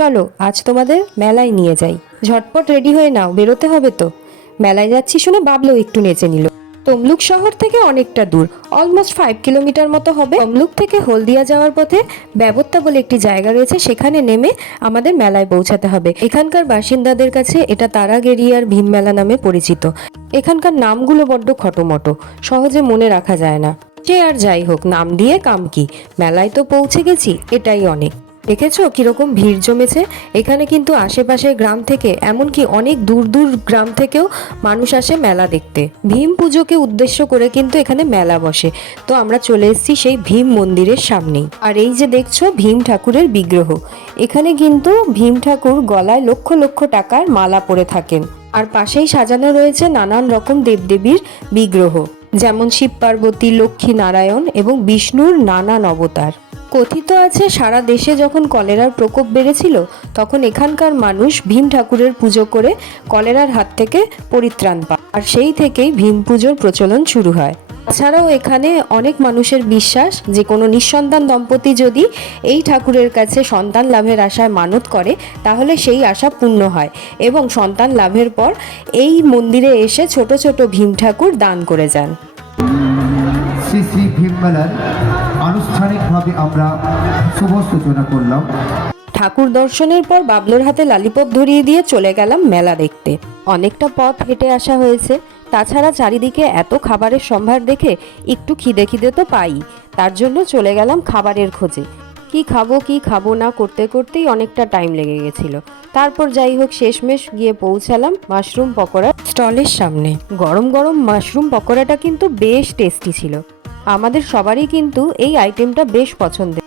চলো আজ তোমাদের মেলায় নিয়ে যাই। ঝটপট রেডি হয়ে নাও, বেরোতে হবে তো। মেলায় যাচ্ছি শুনে বাবলু একটু নেচে নিল। তমলুক শহর থেকে অনেকটা দূর, অলমোস্ট 5 কিলোমিটার মতো হবে। তমলুক থেকে হলদিয়া যাওয়ার পথে ব্যবত্তা বলে একটি জায়গা রয়েছে, সেখানে নেমে আমাদের মেলায় পৌঁছাতে হবে। এখানকার বাসিন্দাদের কাছে এটা তারাগেরিয়ার ভীম মেলা নামে পরিচিত। এখানকার নামগুলো বড্ড খটোমটো, সহজে মনে রাখা যায় না। সে আর যাই হোক, নাম দিয়ে কাম কি, মেলায় তো পৌঁছে গেছি, এটাই অনেক। দেখেছো কিরকম ভিড় জমেছে এখানে, কিন্তু আশেপাশের গ্রাম থেকে এমনকি অনেক দূর দূর গ্রাম থেকেও মানুষ আসে মেলা দেখতে। ভীম পুজোকে উদ্দেশ্য করে কিন্তু এখানে মেলা বসে। তো আমরা চলে এসেছি সেই ভীম মন্দিরের সামনেই। আর এই যে দেখছো ভীম ঠাকুরের বিগ্রহ, এখানে কিন্তু ভীম ঠাকুর গলায় লক্ষ লক্ষ টাকার মালা পরে থাকেন। আর পাশেই সাজানো রয়েছে নানান রকম দেবদেবীর বিগ্রহ, যেমন শিব পার্বতী, লক্ষ্মী নারায়ণ এবং বিষ্ণুর নানান অবতার। কথিত আছে সারা দেশে যখন কলেরার প্রকোপ বেড়েছিল তখন এখানকার মানুষ ভীম ঠাকুরের পুজো করে কলেরার হাত থেকে পরিত্রাণ পায়, আর সেই থেকেই ভীম পুজোর প্রচলন শুরু হয়। তাছাড়াও এখানে অনেক মানুষের বিশ্বাস যে কোনো নিঃসন্তান দম্পতি যদি এই ঠাকুরের কাছে সন্তান লাভের আশায় মানত করে তাহলে সেই আশা পূর্ণ হয়, এবং সন্তান লাভের পর এই মন্দিরে এসে ছোট ছোট ভীম ঠাকুর দান করে যান। শ্রী শ্রী ভীম মেলার আনুষ্ঠানিকভাবে আমরা শুভ সূচনা করলাম। ঠাকুর দর্শনের পর বাবলুর হাতে লালিপপ ধরিয়ে দিয়ে চলে গেলাম মেলা দেখতে। অনেকটা পথ হেঁটে আসা হয়েছে, তাছাড়া চারিদিকে এত খাবারের সম্ভার দেখে একটু খিদে খিদে তো পাই, তার জন্য চলে গেলাম খাবারের খোঁজে। কি খাবো না করতে করতেই অনেকটা টাইম লেগে গেছিল। তারপর যাই হোক শেষমেশ গিয়ে পৌঁছালাম মাশরুম পকোড়া স্টলের সামনে। গরম গরম মাশরুম পকোড়াটা কিন্তু বেশ টেস্টি ছিল, আমাদের সবারই কিন্তু এই আইটেমটা বেশ পছন্দের।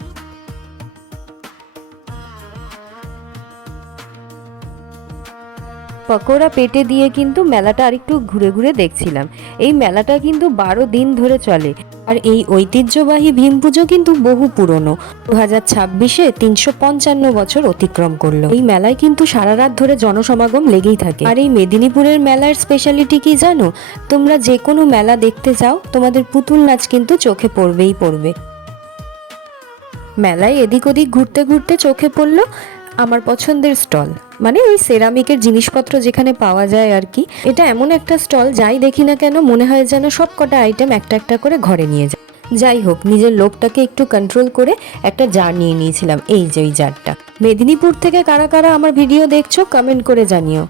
পকোড়া পেটে দিয়ে কিন্তু মেলাটা আরেকটু ঘুরে ঘুরে দেখছিলাম। এই মেলাটা কিন্তু 12 দিন ধরে চলে, আর এই ঐতিহ্যবাহী ভীম পুজো কিন্তু বহু পুরনো। 2026-এ 355 বছর অতিক্রম করলো। এই মেলায় কিন্তু সারা রাত ধরে জনসমাগম লেগেই থাকে। আর এই মেদিনীপুরের মেলার স্পেশালিটি কি জানো? তোমরা যে কোনো মেলা দেখতে যাও, তোমাদের পুতুল নাচ কিন্তু চোখে পড়বেই পড়বে। মেলায় এদিক ওদিক ঘুরতে ঘুরতে চোখে পড়লো আমার পছন্দের স্টল, মানে ওই সেরামিকের জিনিসপত্র যেখানে পাওয়া যায় আর কি। এটা এমন একটা স্টল, যাই দেখি না কেন মনে হয় যেন সব কটা আইটেম একটা একটা করে ঘরে নিয়ে যায়। যাই হোক, নিজের লোভটাকে একটু কন্ট্রোল করে একটা জার নিয়ে নিয়েছিলাম, এই যে ওই জারটা। মেদিনীপুর থেকে কারা কারা আমার ভিডিও দেখছো কমেন্ট করে জানিও।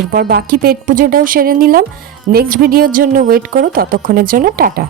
এরপর বাকি পেট পুজোটাও সেরে নিলাম। নেক্সট ভিডিওর জন্য ওয়েট করো, ততক্ষণের জন্য টাটা।